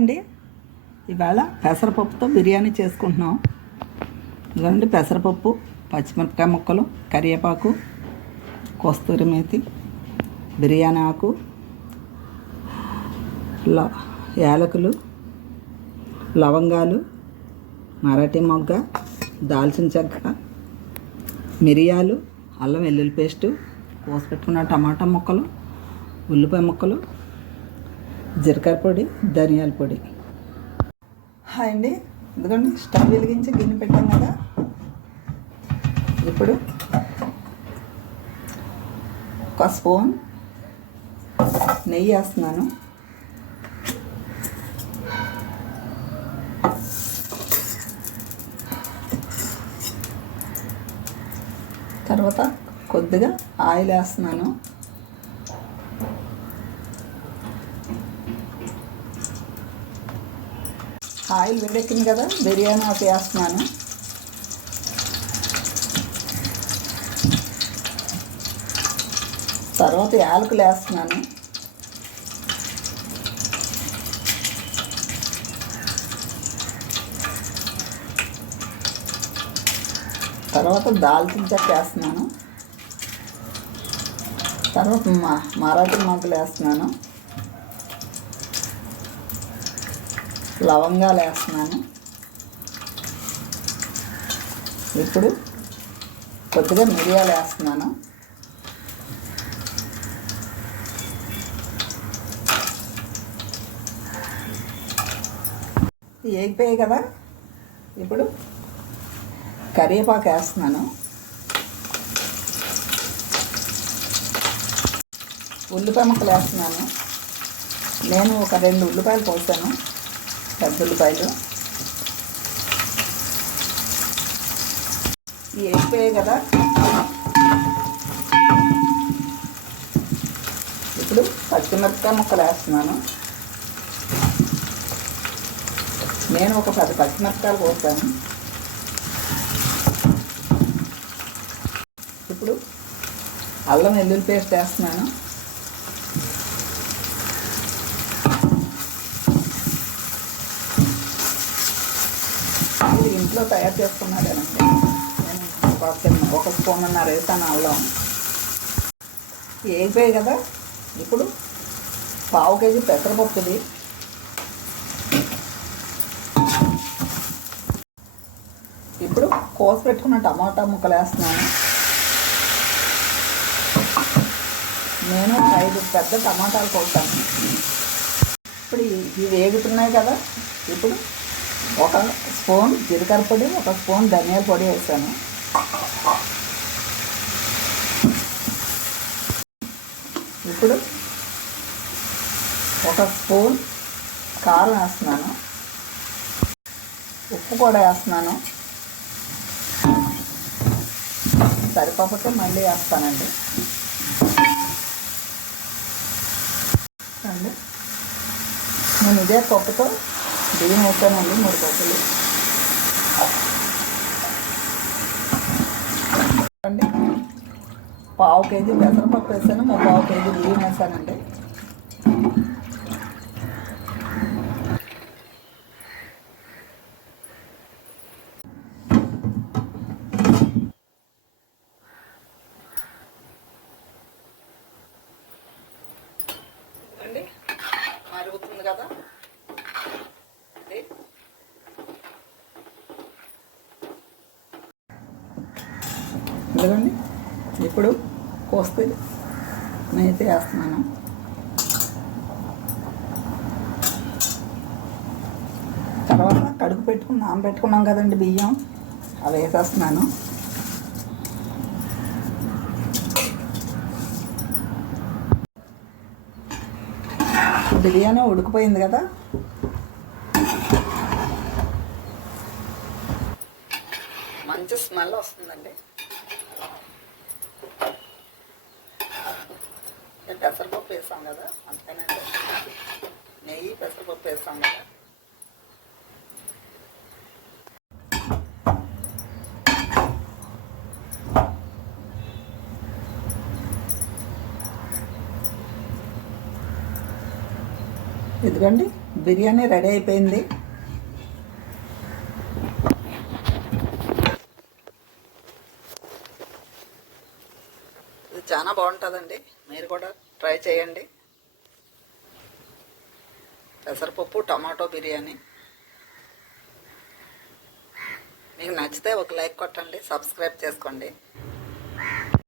అండి ఇవాళ పెసరపప్పుతో బిర్యానీ చేసుకుంటున్నాం. ఇదండి పెసరపప్పు, పచ్చిమిరపకాయ ముక్కలు, కరివేపాకు, కస్తూరి మేతి, బిర్యానీ ఆకు, యాలకులు, లవంగాలు, మరాఠీ మొగ్గ, దాల్చిన చెక్క, మిరియాలు, అల్లం వెల్లుల్లి పేస్టు, కోసి పెట్టుకున్న టమాటా ముక్కలు, ఉల్లిపాయ ముక్కలు, జీలకర్ర పొడి, ధనియాల పొడి. హాయ్ అండి, ఎందుకండి స్టవ్ వెలిగించి గిన్నె పెట్టాం కదా. ఇప్పుడు ఒక స్పూన్ నెయ్యి వేస్తున్నాను. తర్వాత కొద్దిగా ఆయిల్ వేస్తున్నాను. ఆయిల్ వేడెక్కింది కదా, బిర్యానీ ఆకు వేస్తున్నాను. తర్వాత యాలకులు వేస్తున్నాను. తర్వాత దాల్చిన చెక్క వేస్తున్నాను. తర్వాత మరాఠీ మొగ్గలు వేస్తున్నాను. లవంగాలు వేస్తున్నాను. ఇప్పుడు కొద్దిగా మిరియాలు వేస్తున్నాను. వేగిపోయాయి కదా, ఇప్పుడు కరివేపాకు వేస్తున్నాను. ఉల్లిపాయ ముక్కలు వేస్తున్నాను. నేను ఒక 2 ఉల్లిపాయలు పోసాను, పెద్ద ఉల్లిపాయలు. వేగిపోయాయి కదా, ఇప్పుడు పచ్చిమిరపకాయ ముక్కలు వేస్తున్నాను. నేను ఒక 10 పచ్చిమిరపకాయలు పోసాను. ఇప్పుడు అల్లం వెల్లుల్లి పేస్ట్ వేస్తున్నాను. ఇది ఇంట్లో తయారు చేసుకున్నాడేనండి. నేను ఒక స్పూన్నర వేసాను అల్లం. వేగిపోయాయి కదా, ఇప్పుడు 1/2 కేజీ పెసరపప్పుది. ఇప్పుడు కోసి పెట్టుకున్న టమాటా ముక్కలు వేస్తున్నాను. నేను 5 పెద్ద టమాటాలు కోసాను. ఇప్పుడు ఇవి వేగుతున్నాయి కదా, ఇప్పుడు ఒక స్పూన్ జీలకర్ర పొడి, ఒక స్పూన్ ధనియాల పొడి వేసాను. ఇప్పుడు ఒక స్పూన్ కారం వేస్తున్నాను. ఉప్పు కూడా వేస్తున్నాను. సరిపోతే మళ్ళీ వేస్తానండి. అండి నేను ఇదే పప్పుతో బియ్యం వేసానండి, 3 కప్పులు అండి. 1/2 కేజీ పెసరపప్పు వేసాను, 1/2 కేజీ బియ్యం వేసానండి. అండి మరుగుతుంది కదా, ఇదిగోండి. ఇప్పుడు కోస్తే నేనైతే వేస్తున్నాను. తర్వాత కడుగు నానబెట్టుకున్నాం కదండి బియ్యం, అవి వేసేస్తున్నాను. బిర్యానీ ఉడికిపోయింది కదా, మంచి స్మెల్ వస్తుందండి. పెసరపప్పు వేసాం కదా, అందుకనండి నెయ్యి పెసరపప్పు వేసాం కదా. ఇదిగోండి బిర్యానీ రెడీ అయిపోయింది. ఇది చాలా బాగుంటుందండి, మీరు కూడా ట్రై చేయండి. పెసరపప్పు టమాటో బిర్యానీ. మీకు నచ్చితే ఒక లైక్ కొట్టండి, సబ్స్క్రైబ్ చేసుకోండి.